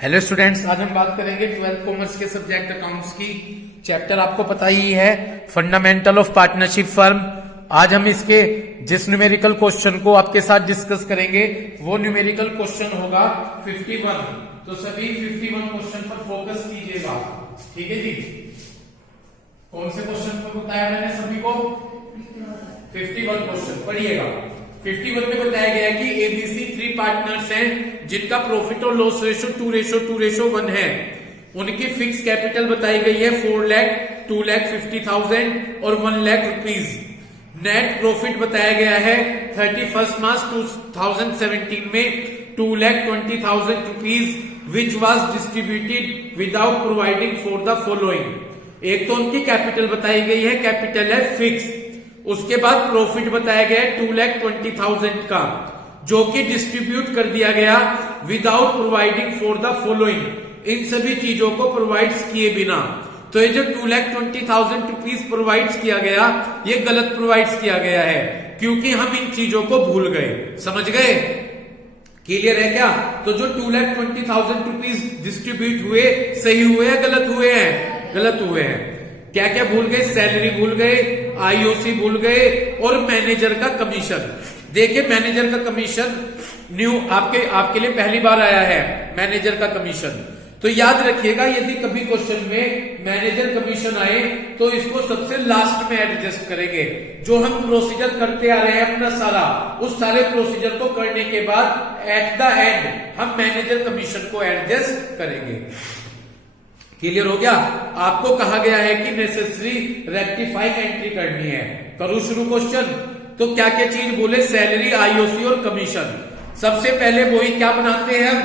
Hello students, आज हम बात करेंगे 12th कॉमर्स के सब्जेक्ट अकाउंट्स की। चैप्टर आपको पता ही है, फंडामेंटल ऑफ पार्टनरशिप फर्म। आज हम इसके जिस न्यूमेरिकल क्वेश्चन को आपके साथ डिस्कस करेंगे वो न्यूमेरिकल क्वेश्चन होगा 51। तो सभी 51 क्वेश्चन पर फोकस कीजिएगा, ठीक है जी। कौन से क्वेश्चन को बताया मैंने सभी को? 51 क्वेश्चन पढ़िएगा। 51 में बताया गया कि एबीसी 3 पार्टनर्स हैं जिनका प्रॉफिट और लॉस रेशो 2:1 है। उनकी फिक्स कैपिटल बताई गई है 4 लाख, 2,50,000 और 1 लाख रुपीज। नेट प्रॉफिट बताया गया है 31 मार्च 2017 में 2,20,000 rupees, which was distributed without providing for the following. एक तो उनकी कैपिटल बताई गई है, कैपिटल है फिक्स। उसके बाद प्रॉफिट बताया गया है 2,20,000 का, जो कि डिस्ट्रीब्यूट कर दिया गया without providing for the following, इन सभी चीजों को प्रोवाइड किए बिना। तो ये जो 2,20,000 रुपीज प्रोवाइड किया गया, ये गलत प्रोवाइड किया गया है क्योंकि हम इन चीजों को भूल गए। समझ गए? क्लियर है क्या? तो जो 2,20,000 रुपीज डिस्ट्रीब्यूट हुए, सही हुए या गलत हुए हैं? गलत हुए हैं। क्या क्या भूल गए? सैलरी भूल गए, आईओसी भूल गए और मैनेजर का कमीशन। देखिए, मैनेजर का कमीशन न्यू आपके लिए पहली बार आया है, मैनेजर का कमीशन। तो याद रखिएगा, यदि कभी क्वेश्चन में मैनेजर कमीशन आए तो इसको सबसे लास्ट में एडजस्ट करेंगे। जो हम प्रोसीजर करते आ रहे हैं अपना सारा, उस सारे प्रोसीजर को करने के बाद एट द एंड हम मैनेजर कमीशन को एडजस्ट करेंगे। क्लियर हो गया? आपको कहा गया है कि नेसेसरी रेक्टिफाइंग एंट्री करनी है। करूं शुरू क्वेश्चन? तो क्या क्या चीज बोले? सैलरी, आईओसी और कमीशन। सबसे पहले वही क्या बनाते हैं हम?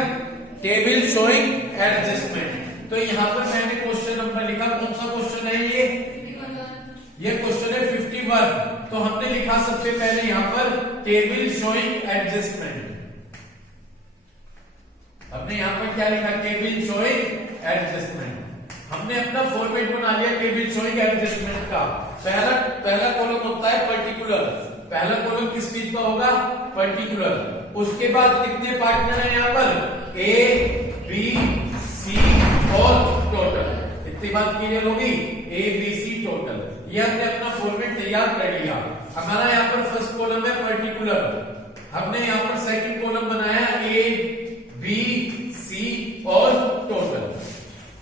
Table showing adjustment. तो यहां पर मैंने क्वेश्चन नंबर लिखा, कौन सा क्वेश्चन है ये क्वेश्चन है 51। तो हमने लिखा सबसे पहले यहां पर टेबल शोइंग एडजस्टमेंट। हमने यहां पर क्या लिखा? Table showing adjustment. हमने अपना फॉर्मेट बना लिया टेबल शोइंग एडजस्टमेंट का। पहला कॉलम होता है पर्टिकुलर। पहला कॉलम किस चीज का होगा? पर्टिकुलर। उसके बाद कितने पार्टनर हैं यहाँ पर? ए, बी, सी और टोटल। इतनी बात क्लियर होगी? ए, बी, सी, टोटल। ये हमने अपना फॉर्मेट तैयार कर लिया। हमारा यहाँ पर फर्स्ट कॉलम है पर्टिकुलर। हमने यहाँ पर सेकंड कॉलम बनाया ए, बी, सी और टोटल।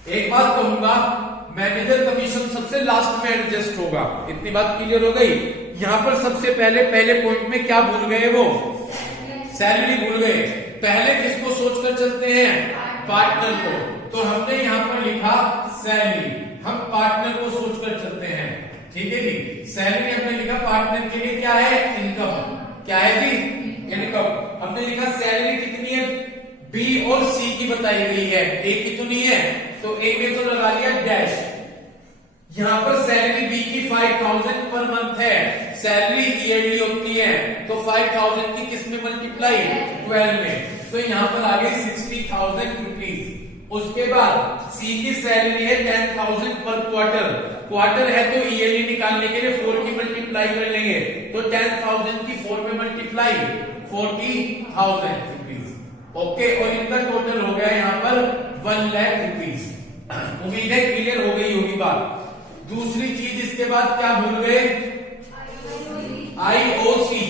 एक बात कहूंगा, मैनेजर कमीशन सबसे लास्ट में एडजस्ट होगा। इतनी बात क्लियर हो गई? यहां पर सबसे पहले पॉइंट में क्या भूल गए? वो सैलरी भूल गए। पहले किसको सोचकर चलते हैं? पार्टनर को। तो हमने यहां पर लिखा सैलरी। हम पार्टनर को सोचकर चलते हैं, ठीक है जी। सैलरी हमने लिखा, पार्टनर के लिए क्या है? इनकम। क्या है जी? इनकम। हमने लिखा सैलरी कितनी है? बी और सी की बताई गई है। ए कितनी है? तो ए में तो लगा लिया डैश। यहां पर सैलरी बी की 5,000 पर मंथ है। सैलरी ईयरली होती है, तो 5,000 की किस में मल्टीप्लाई? 12 में। तो यहां पर आ गई 60,000 रुपीज। उसके बाद सी की सैलरी है 10,000 पर क्वार्टर। क्वार्टर है तो ईयरली निकालने के लिए 4 की मल्टीप्लाई कर लेंगे। तो 10,000 की 4 में मल्टीप्लाई 40,000 रुपीज। ओके, और इनका टोटल हो गया यहाँ पर 1 लाख रुपीज। उम्मीद है क्लियर हो गई होगी बात। दूसरी चीज इसके बाद क्या भूल गए? आईओसी।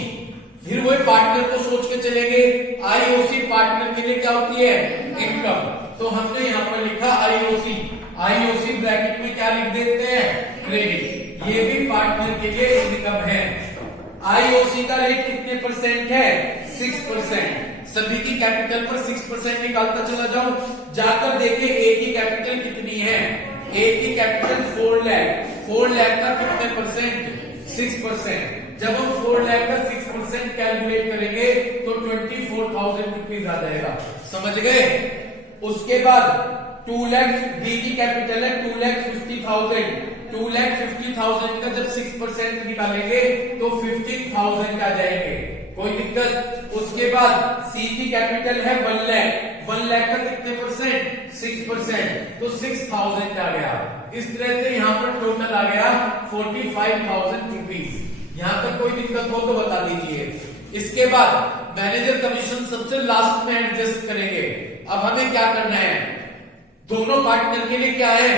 फिर वो पार्टनर को सोच के चलेंगे। आईओसी पार्टनर के लिए क्या होती है? इनकम। तो हमने यहाँ पर लिखा आईओसी। आईओसी ब्रैकेट में क्या लिख देते हैं? क्रेडिट। ये भी पार्टनर के लिए इनकम है। आईओसी का रेट कितने परसेंट है? 6%। सभी की कैपिटल पर 6% निकालता चला जाऊं। जाकर देखे ए की कैपिटल कितनी है? ए की कैपिटल 4 लाख। 4 लाख का कितने परसेंट? 6%। जब हम 4 लाख का 6% कैलकुलेट करेंगे तो 24,000 रुपीज आ जाएगा। समझ गए? उसके बाद 2 लाख, बी की कैपिटल है 2,50,000। 2,50,000 का जब 6% निकालेंगे तो 15,000 का जाएंगे। कोई दिक्कत? उसके बाद सी की कैपिटल है 1 लाख। 1 लाख का कितने परसेंट? 6%। तो 6,000 आ गया। इस तरह से यहाँ पर टोटल आ गया 45,000 रुपीज। यहाँ तक कोई दिक्कत हो तो बता दीजिए। इसके बाद मैनेजर कमीशन सबसे लास्ट में एडजस्ट करेंगे। अब हमें क्या करना है, दोनों पार्टनर के लिए क्या है,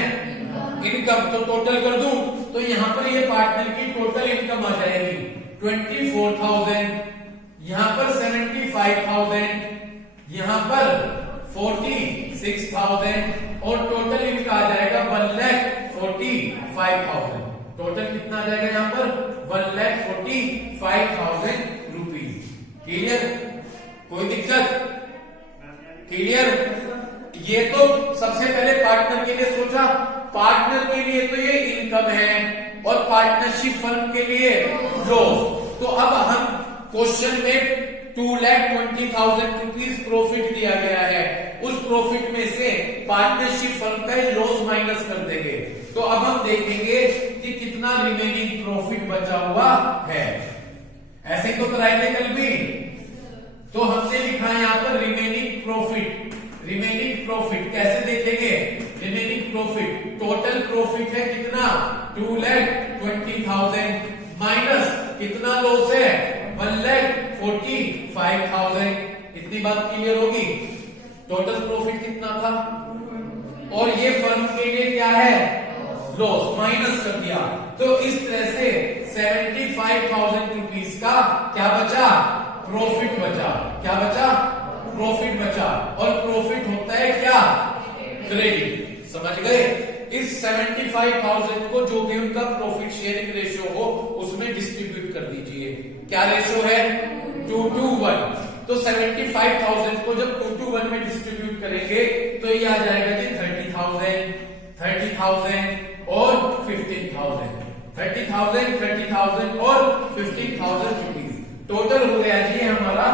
इनकम। तो टोटल कर दूं तो यहां पर ये पार्टनर की टोटल इनकम आ जाएगी 24,000, यहां पर 75,000, यहां पर 46,000 और टोटल इनका आ जाएगा 1,45,000। टोटल कितना आ जाएगा यहां पर 1,45,000 रुपीज। क्लियर, कोई दिक्कत? क्लियर। ये तो सबसे पहले पार्टनर के लिए सोचा, पार्टनर के लिए तो ये इनकम है और पार्टनरशिप फर्म के लिए लॉस। तो अब हम क्वेश्चन में 2,20,000 रुपीज प्रॉफिट दिया गया है, उस प्रॉफिट में से पार्टनरशिप फर्म का लॉस माइनस कर देंगे। तो अब हम देखेंगे कि कितना रिमेनिंग प्रॉफिट बचा हुआ है। ऐसे ही तो कराए थे कल भी। तो हमने लिखा है यहां पर रिमेनिंग प्रॉफिट। रिमेनिंग प्रॉफिट कैसे देखेंगे, रिमेनिंग प्रॉफिट टोटल प्रॉफिट है कितना 2,20,000 माइनस कितना लॉस है 1,45,000। इतनी बात क्लियर होगी। टोटल प्रॉफिट कितना था और ये फर्म के लिए क्या है, लॉस, माइनस कर दिया। तो इस तरह से 75,000 रुपीज का क्या बचा, प्रॉफिट बचा। क्या बचा, प्रॉफिट बचा। और प्रॉफिट होता है क्या, क्रेडिट। समझ गए? इस 75,000 को जो भी उनका प्रॉफिट शेयरिंग रेशियो हो उसमें डिस्ट्रीब्यूट कर दीजिए। क्या रेशियो है, 2:1। तो 75,000 को जब 2:1 में डिस्ट्रीब्यूट करेंगे तो ये आ जाएगा जी 30,000 और 15,000। 30,000 और 15,000 रुपीज टोटल हो गया जी हमारा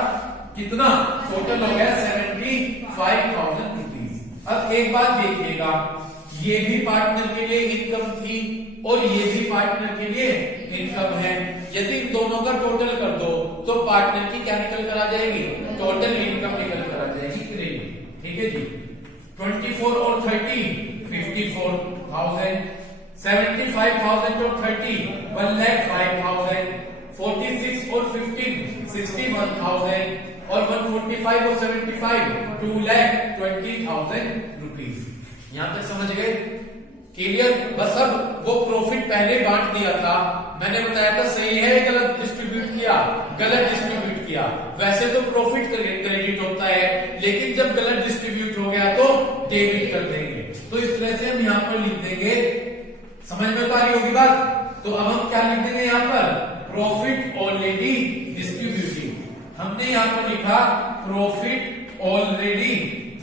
कितना, टोटल हो गया 75,000 रुपीज। अब एक बात देखिएगा, ये भी पार्टनर के लिए इनकम थी और ये भी पार्टनर के लिए इनकम है। यदि इन दोनों का टोटल कर दो तो पार्टनर की क्या निकल कर आ जाएगी, टोटल इनकम निकल कर आ जाएगी, क्रेडिट। ठीक है जी। 24 और 30 54,000, 75,000 और 30 1,05,000, 46 और 15 61,000 और 145 और 75 2,20,000 रुपीज। यहां तक समझ गए? क्लियर। बस अब वो प्रॉफिट पहले बांट दिया था, मैंने बताया था सही है गलत डिस्ट्रीब्यूट किया, गलत डिस्ट्रीब्यूट किया। वैसे तो प्रॉफिट क्रेडिट होता है, लेकिन जब गलत डिस्ट्रीब्यूट हो गया तो डेबिट कर देंगे। तो इस तरह से हम यहां पर लिख देंगे। समझ में तो आ रही होगी बात? तो अब हम क्या लिख देंगे यहां पर, प्रॉफिट ऑलरेडी डिस्ट्रीब्यूटेड। हमने यहां पर लिखा profit already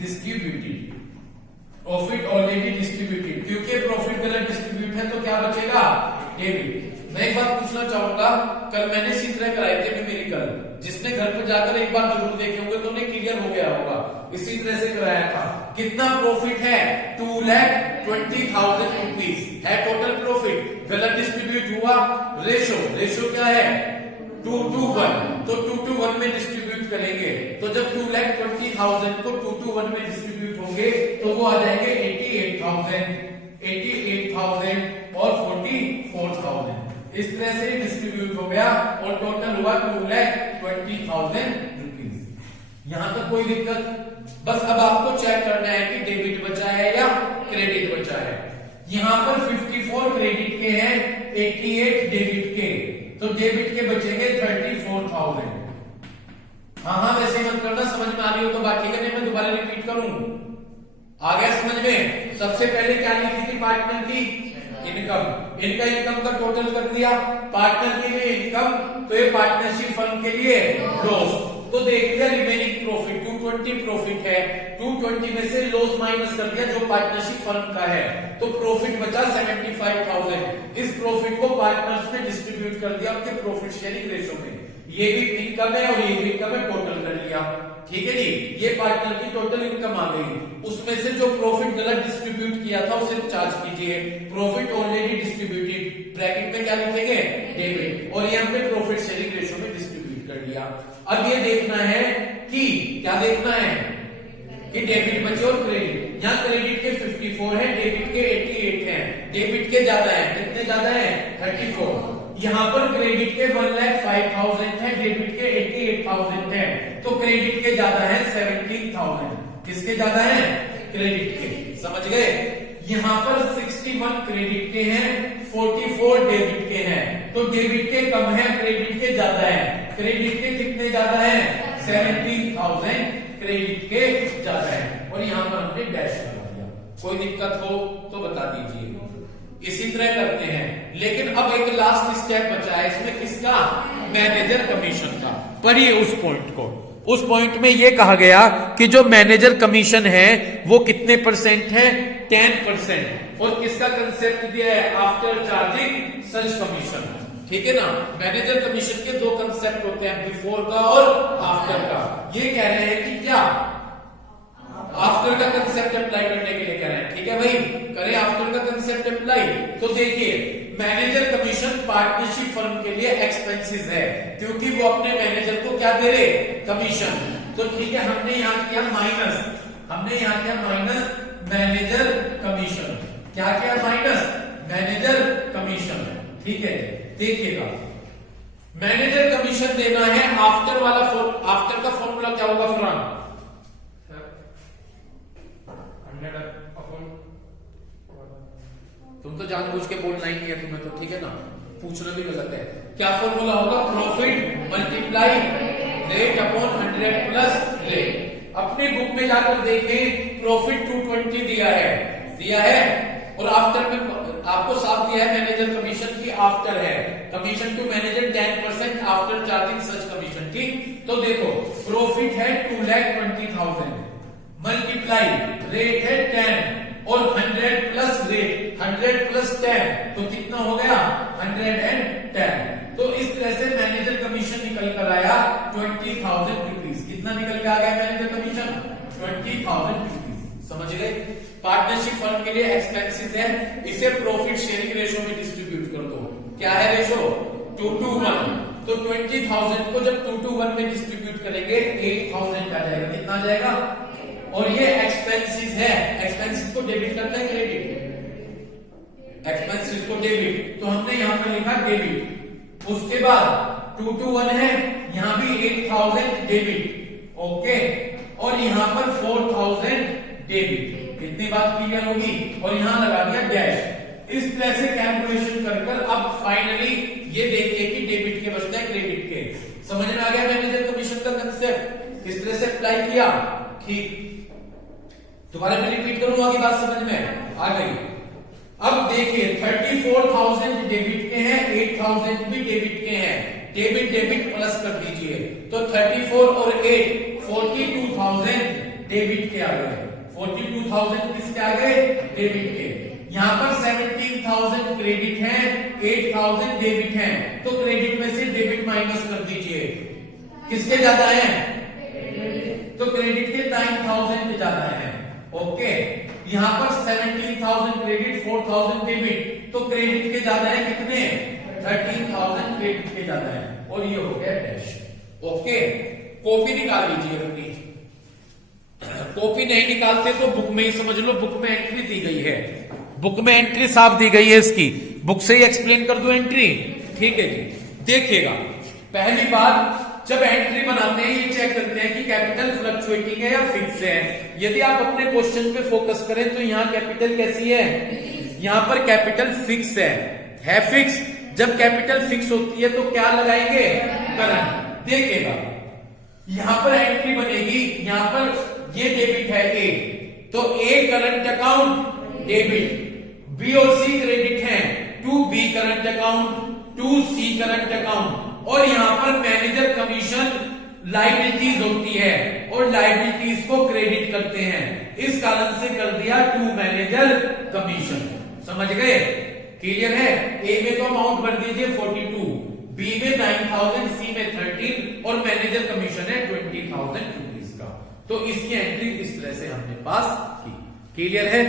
distributed. Profit already distributed, क्योंकि प्रॉफिट गलत डिस्ट्रीब्यूट है तो क्या बचेगा, डेबिट। मैं एक बात पूछना चाहूंगा, कल मैंने इसी तरह कराए थे न्यूमेरिकल, जिसने घर पर जाकर एक बार जरूर देखे होंगे तो उन्हें क्लियर हो गया होगा। इसी तरह से कराया था। कितना प्रॉफिट है, 2,20,000 रुपीज है टोटल प्रॉफिट। गलत डिस्ट्रीब्यूट हुआ, रेशो क्या है 2:1। तो 2:1 में डिस्ट्रीब्यूट करेंगे तो जब 2,20,000 को 2:1 में डिस्ट्रीब्यूट होंगे तो वो आ जाएंगे 88,000 और 44,000। इस तरह से डिस्ट्रीब्यूट हो गया और टोटल हुआ 2,20,000 रुपीज। यहां तक कोई दिक्कत? बस अब आपको चेक करना है कि डेबिट बचा है या क्रेडिट बचा है। यहां पर 54 क्रेडिट के हैं, 88 डेबिट के, तो डेबिट के बचेंगे 34,000। हाँ वैसे मत करना, समझ में आ रही हो तो बाकी का नहीं मैं दोबारा रिपीट करूं। आ गया समझ में? सबसे पहले क्या लिखी थी, पार्टनर की इनकम। इनका इनकम का टोटल कर दिया, पार्टनर के लिए इनकम तो ये पार्टनरशिप फर्म के लिए लॉस। तो देख लिया रिमेनिंग प्रॉफिट 220 प्रॉफिट है, 220 में से लॉस माइनस कर दिया जो पार्टनरशिप फर्म का है, तो प्रॉफिट बचा 75,000। इस प्रॉफिट को पार्टनर्स ने डिस्ट्रीब्यूट कर दिया अपने प्रॉफिट शेयरिंग रेशो में। ये भी इनकम है और ये भी इनकम है, टोटल कर लिया। ठीक है जी, ये पार्टनर की टोटल इनकम आ गई। उसमें से जो प्रॉफिट गलत डिस्ट्रीब्यूट किया था उसे चार्ज कीजिए। प्रॉफिट ऑलरेडी डिस्ट्रीब्यूटेड, ब्रैकेट में क्या लिखेंगे, डेबिट, और ये हमने प्रॉफिट शेयरिंग रेशो में डिस्ट्रीब्यूट कर लिया। अब ये देखना है कि क्या देखना है कि डेबिट बचे और क्रेडिट। यहाँ क्रेडिट के 54 है, डेबिट के 88 है। डेबिट के ज्यादा है, कितने ज्यादा है 34। यहाँ पर क्रेडिट के 1,05,000 है, डेबिट के 88,000 है, तो क्रेडिट के ज्यादा है 17,000। किसके ज्यादा है? क्रेडिट के। समझ गए? यहाँ पर 61 क्रेडिट के हैं, 44 डेबिट के हैं। तो डेबिट के कम है, क्रेडिट के ज्यादा है। क्रेडिट के कितने ज्यादा है? 17,000 क्रेडिट के ज्यादा है। और यहाँ पर हमने डैश लगा दिया। कोई दिक्कत हो तो बता दीजिए। इसी तरह करते हैं। लेकिन अब एक लास्ट स्टेप बचा है इसमें, किसका? मैनेजर कमीशन का। पढ़िए उस पॉइंट को। उस पॉइंट में यह कहा गया कि जो मैनेजर कमीशन है वो कितने परसेंट है? 10%। और किसका कंसेप्ट दिया है? After charging such commission. ठीक है ना? मैनेजर कमीशन के दो कंसेप्ट होते हैं, बिफोर का और आफ्टर का। ये कह रहे हैं कि क्या आफ्टर का कंसेप्ट अप्लाई करने के लिए कह रहे हैं। ठीक है भाई, करें आफ्टर का कंसेप्ट अप्लाई। तो देखिए, मैनेजर कमीशन पार्टनरशिप फर्म के लिए एक्सपेंसेस है, क्योंकि वो अपने मैनेजर को क्या दे रहे? कमीशन। तो ठीक है, हमने यहां किया माइनस, मैनेजर कमीशन। क्या किया? Minus manager commission. ठीक है, देखिएगा, मैनेजर कमीशन देना है। आफ्टर वाला आफ्टर का फॉर्मूला क्या होगा फरहान? तुम तो जानबूझ के बोलना ही नहीं है तुम्हें तो, ठीक है ना? पूछना भी गलत है। क्या फॉर्मूला होगा? Profit multiply rate upon 100 plus rate. अपने बुक में जाकर देखें, प्रॉफिट 220 दिया है और आफ्टर में आपको साफ दिया है मैनेजर कमीशन की आफ्टर है। Commission to manager 10% after charging such commission. ठीक, तो देखो प्रॉफिट है 2,20,000 मल्टीप्लाई रेट है 10 और 100 प्लस रेट, 100 प्लस 10 तो कितना हो गया? 110। तो इस तरह से मैनेजर कमीशन निकल कर आया 20,000 रुपीज। कितना निकल के आ गया मैनेजर कमीशन? 20,000 रुपीज। समझ गए? पार्टनरशिप फर्म के लिए एक्सपेंसेस है, इसे प्रॉफिट शेयरिंग रेशो में डिस्ट्रीब्यूट कर दो। क्या है रेशो? 2:1। तो 20,000 को जब 2:1 में डिस्ट्रीब्यूट करेंगे 8,000 आ जाएगा। कितना आ जाएगा? और ये एक्सपेंसेस है, एक्सपेंसेस को डेबिट करता है क्रेडिट? एक्सपेंसेस को डेबिट, तो हमने यहां पर लिखा डेबिट। उसके बाद 2:1 है, यहां भी 8,000 डेबिट। ओके, और यहां पर 4,000 डेबिट। कितनी बात क्लियर होगी? और यहां लगा दिया डैश। इस तरह से कैलकुलेशन कर अब फाइनली ये देखिए कि डेबिट के बचते हैं क्रेडिट के। समझ में आ गया मैनेजर कमीशन का कंसेप्ट? इस तरह से अप्लाई किया। ठीक, दोबारा मैं रिपीट करूंगा, आगे बात समझ में आ गई। अब देखिए 34,000 डेबिट के हैं, 8,000 भी डेबिट के हैं। डेबिट डेबिट प्लस कर दीजिए, तो 34 और 8 42,000 डेबिट के आ गए। 42,000 किसके आ गए? डेबिट के। यहां पर 17,000 क्रेडिट हैं, 8,000 डेबिट हैं। तो क्रेडिट में से डेबिट माइनस कर दीजिए। किसके ज्यादा है? तो क्रेडिट के 9,000 ज्यादा है। ओके, यहां पर 17,000 क्रेडिट, 4,000 डेबिट। तो क्रेडिट के ज्यादा है कितने? 13,000 क्रेडिट के ज्यादा है। और ये हो गया डैश। ओके, कॉपी निकाल लीजिए अपनी। कॉपी नहीं निकालते तो बुक में ही समझ लो, बुक में एंट्री दी गई है। बुक में एंट्री साफ दी गई है इसकी, बुक से ही एक्सप्लेन कर दो एंट्री। ठीक है जी, देखिएगा, पहली बात जब एंट्री बनाते हैं ये चेक करते हैं कि कैपिटल फ्लक्चुएटिंग है या फिक्स है। यदि आप अपने क्वेश्चन पे फोकस करें तो यहाँ कैपिटल कैसी है? यहाँ पर कैपिटल फिक्स है फिक्स। जब कैपिटल फिक्स होती है तो क्या लगाएंगे? करंट। देखिएगा, यहां पर एंट्री बनेगी, यहां पर ये डेबिट है ए, तो A current account debit, B और सी क्रेडिट है, to B current account, to C current account. और यहां पर मैनेजर कमीशन लायबिलिटीज होती है और लायबिलिटीज को क्रेडिट करते हैं, इस कारण से कर दिया टू मैनेजर कमीशन। समझ गए? क्लियर है? ए में तो अमाउंट भर दीजिए 42, बी में 9,000, सी में 13 और मैनेजर कमीशन है 20,000 रुपीज का। तो इसकी एंट्री इस तरह से हमने पास की। क्लियर है?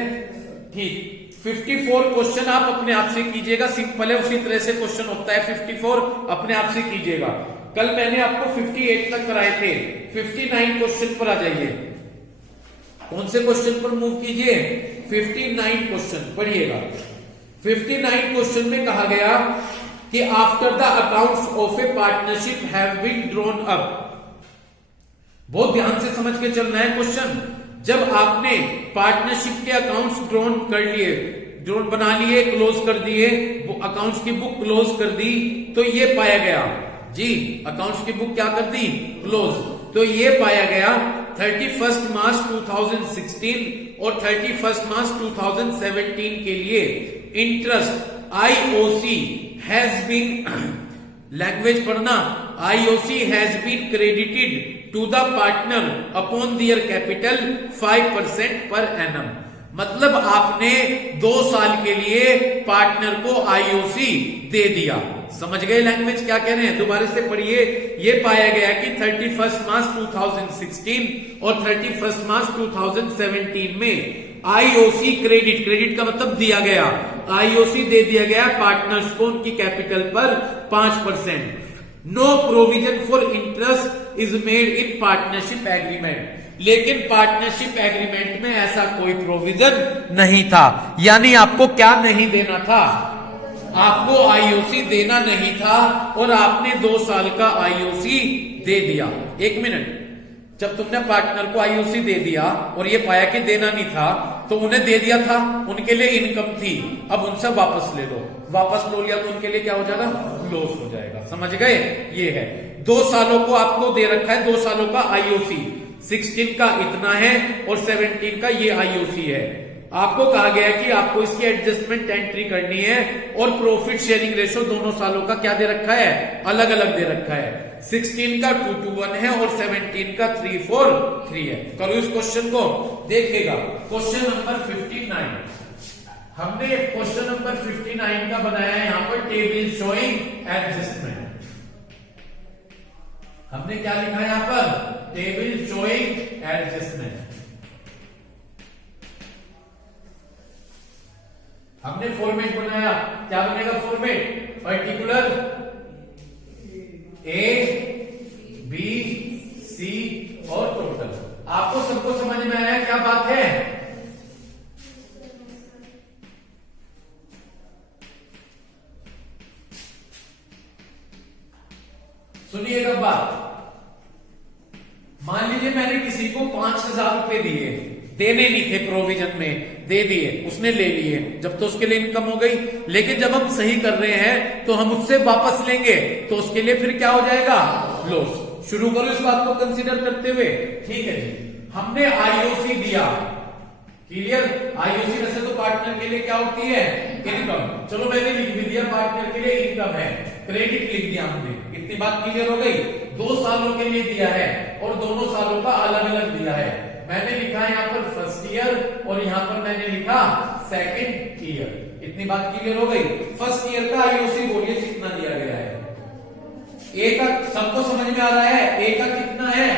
ठीक। 54 क्वेश्चन आप अपने आप से कीजिएगा, सिंपल है, उसी तरह से क्वेश्चन होता है। 54 अपने आप से कीजिएगा। कल मैंने आपको 58 तक कराए थे, 59 क्वेश्चन पर आ जाइए। कौन से क्वेश्चन पर मूव कीजिए? 59 क्वेश्चन पढ़िएगा। 59 क्वेश्चन में कहा गया कि after the accounts of a partnership have been drawn up. बहुत ध्यान से समझ के चलना है क्वेश्चन। जब आपने पार्टनरशिप के अकाउंट्स ड्रॉन कर लिए, ड्रॉन बना लिए, क्लोज कर दिए, वो अकाउंट्स की बुक क्लोज कर दी, तो ये पाया गया जी, अकाउंट्स की बुक क्या कर दी, क्लोज, तो ये पाया गया 31 मार्च 2016 और 31 मार्च 2017 के लिए interest IOC has been, language पढ़ना, IOC has been credited to the partner upon their capital 5% per annum. मतलब आपने 2 साल के लिए पार्टनर को आईओसी दे दिया। समझ गए लैंग्वेज क्या कह रहे हैं, दोबारा से पढ़िए। ये पाया गया कि 31 मार्च 2016 और 31 मार्च 2017 में आईओसी क्रेडिट, क्रेडिट का मतलब दिया गया, आईओसी दे दिया गया पार्टनर्स को उनकी कैपिटल पर 5%। No provision for interest is made in partnership agreement, लेकिन पार्टनरशिप एग्रीमेंट में ऐसा कोई प्रोविजन नहीं था। यानी आपको क्या नहीं देना था, आपको आईओसी देना नहीं था और आपने 2 साल का आईओसी दे दिया। 1 मिनट, जब तुमने पार्टनर को आईओसी दे दिया और ये पाया कि देना नहीं था, तो उन्हें दे दिया था, उनके लिए इनकम थी, अब उनसे वापस ले लो, वापस लो लिया तो उनके लिए क्या हो जाएगा, लॉस हो जाएगा। समझ गए, ये है 2 सालों को आपको दे रखा है, 2 सालों का आईओसी, 16 का इतना है और 17 का ये आईओसी है। आपको कहा गया है कि आपको इसकी एडजस्टमेंट एंट्री करनी है और प्रॉफिट शेयरिंग रेशो दोनों सालों का क्या दे रखा है, अलग अलग दे रखा है। 16 का 2:1 है और 17 का 3:4:3 है। करो इस क्वेश्चन को, देखिएगा क्वेश्चन नंबर 59। हमने क्वेश्चन नंबर 59 का बनाया है यहां पर टेबल शोइंग एडजस्टमेंट। हमने क्या लिखा है यहां पर, टेबल शोइंग एडजस्टमेंट। हमने फॉर्मेट बनाया, क्या बनेगा format, particular A B C और टोटल। आपको सबको समझ में आया क्या बात है, सुनिएगा बात। मान लीजिए मैंने किसी को 5,000 रुपए दिए, देने नहीं थे प्रोविजन में, दे दिए, उसने ले लिए, जब तो उसके लिए इनकम हो गई। लेकिन जब हम सही कर रहे हैं तो हम उससे वापस लेंगे, तो उसके लिए फिर क्या हो जाएगा, लॉस। शुरू करो इस बात को कंसीडर करते हुए, ठीक है जी। हमने आईओसी दिया, क्लियर, आईओसी वैसे तो पार्टनर के लिए क्या होती है, इनकम। चलो मैंने लिख भी दिया पार्टनर के लिए इनकम है, क्रेडिट लिख दिया हमने, इतनी बात क्लियर हो गई। 2 सालों के लिए दिया है और दोनों सालों का अलग अलग दिया है। मैंने लिखा है यहाँ पर फर्स्ट ईयर और यहाँ पर मैंने लिखा सेकंड ईयर, इतनी बात क्लियर हो गई। फर्स्ट ईयर का आईओसी बोलिए कितना दिया गया है, ए का सबको समझ में आ रहा है, ए का कितना है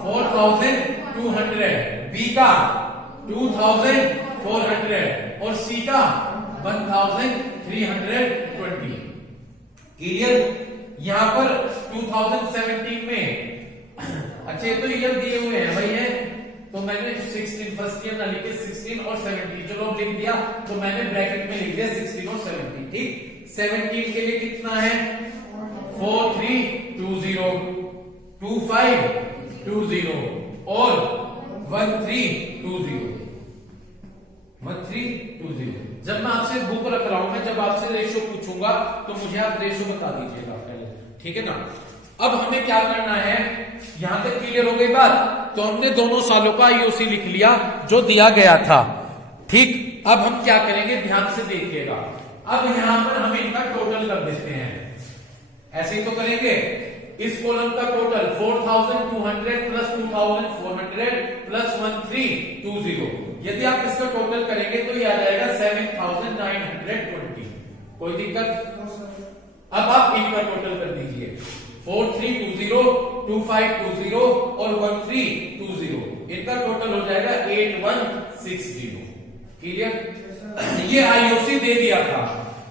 4,200, बी का 2,400 और सी का 1,320। क्लियर, यहां पर 2017 में, अच्छा ये तो ईयर दिए हुए हैं भाई है, तो मैंने 16 फर्स्ट ईयर ना लिखे 16 और 17, चलो लिख दिया, तो मैंने ब्रैकेट में लिख दिया 16 और 17, ठीक। 17 के लिए कितना है 4,320, 2,520 और 1,320, 1,320। जब मैं आपसे बुक रख रहा हूं, मैं जब आपसे रेशो पूछूंगा तो मुझे आप रेशो बता दीजिएगा पहले, ठीक है ना। अब हमें क्या करना है, यहां तक क्लियर हो गई बात। तो हमने दोनों सालों का आईओसी लिख लिया जो दिया गया था, ठीक। अब हम क्या करेंगे, ध्यान से देखिएगा। अब यहां पर हम इनका टोटल कर देते हैं, ऐसे ही तो करेंगे। इस कॉलम का टोटल 4,200 प्लस 2,400 प्लस 1,320। यदि आप इसका टोटल करेंगे तो ये आ जाएगा 7,920। कोई दिक्कत, अब आप इनका टोटल कर दीजिए, 4,320, 2,520 और 1,320, इनका टोटल हो जाएगा 8,160। क्लियर, ये आईओसी दे दिया था,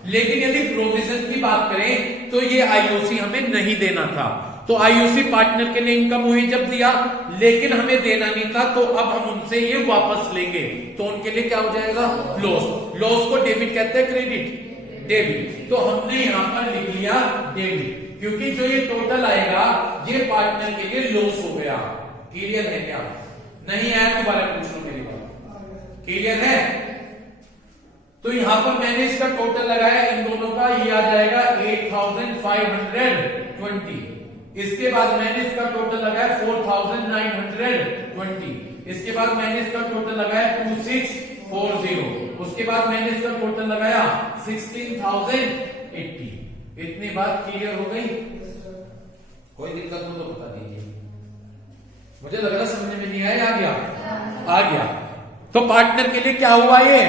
लेकिन यदि प्रोविजन की बात करें तो ये आईओसी हमें नहीं देना था। तो आईओसी पार्टनर के लिए इनकम हुई जब दिया, लेकिन हमें देना नहीं था, तो अब हम उनसे ये वापस लेंगे, तो उनके लिए क्या हो जाएगा, लॉस। लॉस को डेबिट कहते हैं, क्रेडिट डेबिट, तो हमने यहां पर लिख लिया डेबिट, क्योंकि जो ये टोटल आएगा ये पार्टनर के लिए लॉस हो गया। क्लियर है क्या, नहीं आया दोबारा पूछ लो मेरी बात। क्लियर है? तो यहां पर मैंने इसका टोटल लगाया इन दोनों का, ये आ जाएगा 8520। इसके बाद मैंने इसका टोटल लगाया 4920। इसके बाद मैंने इसका टोटल लगाया 2640। उसके बाद मैंने इसका टोटल लगाया 16080। इतनी बात क्लियर हो गई? कोई दिक्कत हो तो बता दीजिए। मुझे लग रहा समझ में नहीं आया, आ गया? आ गया। तो पार्टनर के लिए क्या हुआ ये?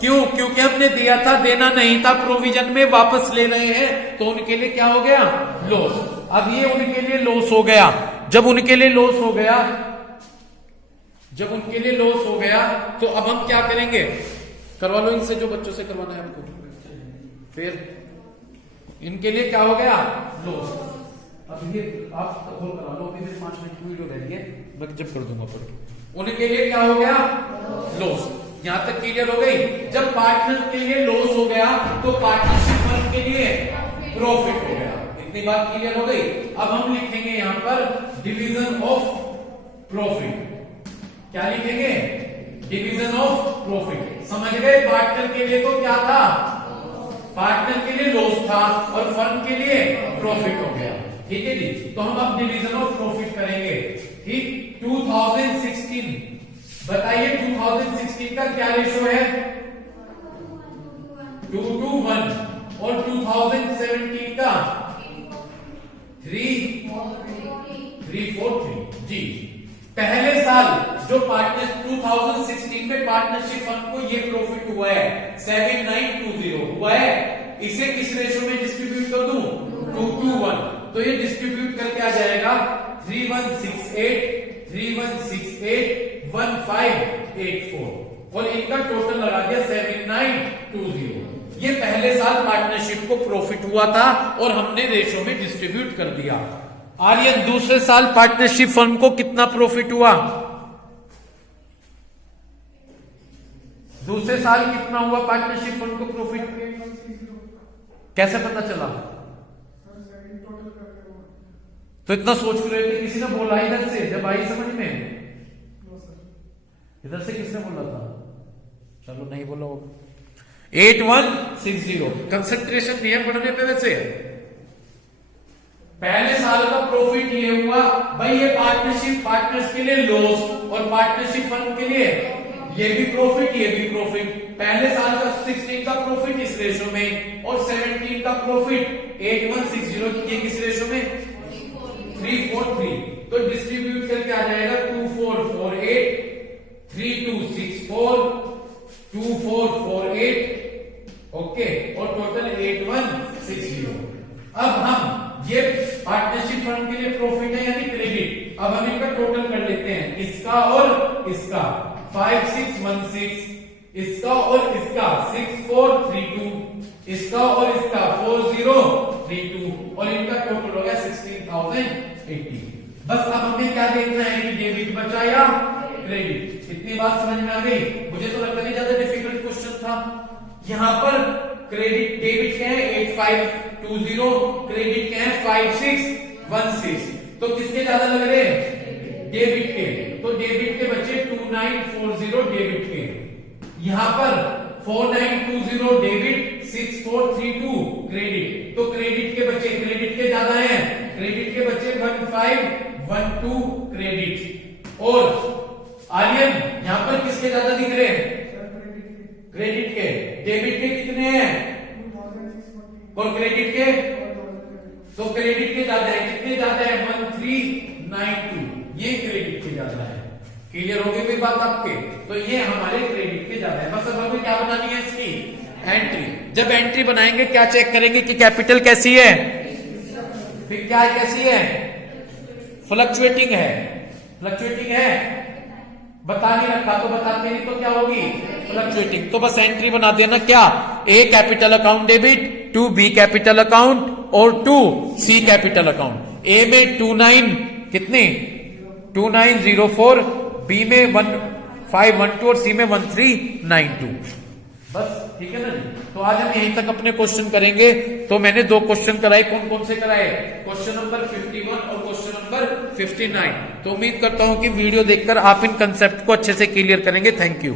क्यों? क्योंकि हमने दिया था, देना नहीं था, प्रोविजन में वापस ले रहे हैं, तो उनके लिए क्या हो गया? लॉस। अब ये उनके लिए लॉस हो गया। जब उनके लिए लॉस हो गया, तो अब हम क्या करेंगे? करवा लो इनसे, जो बच्चों से करवाना है हमको। फिर इनके लिए क्या हो गया? लॉस। अब ये आप होल करा लो, अभी 5 मिनट की वीडियो रह रही है, मैं जब कर दूंगा पढ़। उनके लिए क्या हो गया? लॉस। यहां तक क्लियर हो गई? जब पार्टनर के लिए लॉस हो गया तो पार्टनरशिप फर्म के लिए प्रॉफिट हो गया। इतनी बात क्लियर हो गई? अब हम लिखेंगे यहां पर डिवीजन ऑफ प्रॉफिट। क्या लिखेंगे? Division of profit. समझ गए? पार्टनर के लिए तो क्या था? पार्टनर के लिए लॉस था और फर्म के लिए प्रॉफिट हो गया। ठीक है जी? तो हम अब डिवीजन ऑफ प्रॉफिट करेंगे। ठीक? 2016 बताइए, 2016 का क्या रेशो है? 2:1। और 2017 का 3:4:3 जी। पहले साल जो पार्टनर 2016 में पार्टनरशिप फर्म को ये प्रॉफिट हुआ है 7920 हुआ है। इसे किस रेशो में डिस्ट्रीब्यूट कर दूं? 2:1। तो ये डिस्ट्रीब्यूट करके आ जाएगा 3168, 1584 और इनका टोटल लगा दिया 7920। ये पहले साल पार्टनरशिप को प्रॉफिट हुआ था और हमने रेशो में डिस्ट्रीब्यूट कर दिया। आर्यन, दूसरे साल पार्टनरशिप फर्म को कितना प्रॉफिट हुआ? दूसरे साल कितना हुआ पार्टनरशिप फर्म को प्रॉफिट? कैसे पता चला? तो इतना सोच रहे थे, किसी ने बोला इधर से जब आई समझ में? इधर से किसने बोला था? चलो नहीं बोला होगा। 8160 कंसंट्रेशन नहीं है पढ़ने पे। वैसे पहले साल का प्रॉफिट ये हुआ भाई, ये पार्टनर्स के लिए लॉस और पार्टनरशिप फर्म के लिए ये भी प्रॉफिट, ये भी प्रॉफिट। पहले साल का 16 का प्रॉफिट इस रेशो में और 17 का प्रॉफिट 8160 ये किस रेशो में? 3:4:3। तो डिस्ट्रीब्यूट करके आ जाएगा 2448, 3264, 2448। ओके, और टोटल 8160। अब हम ये पार्टनरशिप फर्म के लिए प्रॉफिट है यानी क्रेडिट। अब हम इनका टोटल कर लेते हैं, इसका और इसका 5616, इसका और इसका 6432, इसका और इसका 4032 और इनका टोटल हो गया 16080। बस अब हमें क्या देखना है कि डेबिट बचा या क्रेडिट। इतनी बात समझ में आ गई? मुझे तो लगता नहीं ज्यादा डिफिकल्ट क्वेश्चन था। यहां पर क्रेडिट डेबिट क्या है 8520, क्रेडिट क्या है 5616। तो किसके ज्यादा लग रहे हैं? डेबिट के। तो डेबिट के बचे 2940 डेबिट के। यहां पर 4920 डेबिट, 6432 क्रेडिट। तो क्रेडिट के बचे, क्रेडिट के ज्यादा है, क्रेडिट के बचे 1512 क्रेडिट। और आर्यन यहां पर किसके ज्यादा दिख रहे हैं? क्रेडिट के। डेबिट के कितने हैं? और क्रेडिट के? तो क्रेडिट के ज्यादा है। कितने ज्यादा है? 1392। ये क्रेडिट के ज्यादा है। क्लियर हो गई कोई बात आपके? तो ये हमारे क्रेडिट के ज्यादा है। बस अब हमें क्या बनानी है इसकी? एंट्री। जब एंट्री बनाएंगे क्या चेक करेंगे कि कैपिटल कैसी है, फिर क्या कैसी है? फ्लक्चुएटिंग है। फ्लक्चुएटिंग है, बता नहीं रखा तो बताते नहीं तो क्या होगी? फ्लक्चुएटिंग। तो बस एंट्री बना देना क्या? A capital account debit, to B capital account और to C capital account. A में 29 कितने 2904, बी में 1512 और सी में 1392। बस ठीक है ना जी। तो आज हम यहीं तक अपने क्वेश्चन करेंगे। तो मैंने 2 क्वेश्चन कराए, कौन कौन से कराए? क्वेश्चन नंबर 51 और क्वेश्चन नंबर 59। तो उम्मीद करता हूं कि वीडियो देखकर आप इन कंसेप्ट को अच्छे से क्लियर करेंगे। Thank you.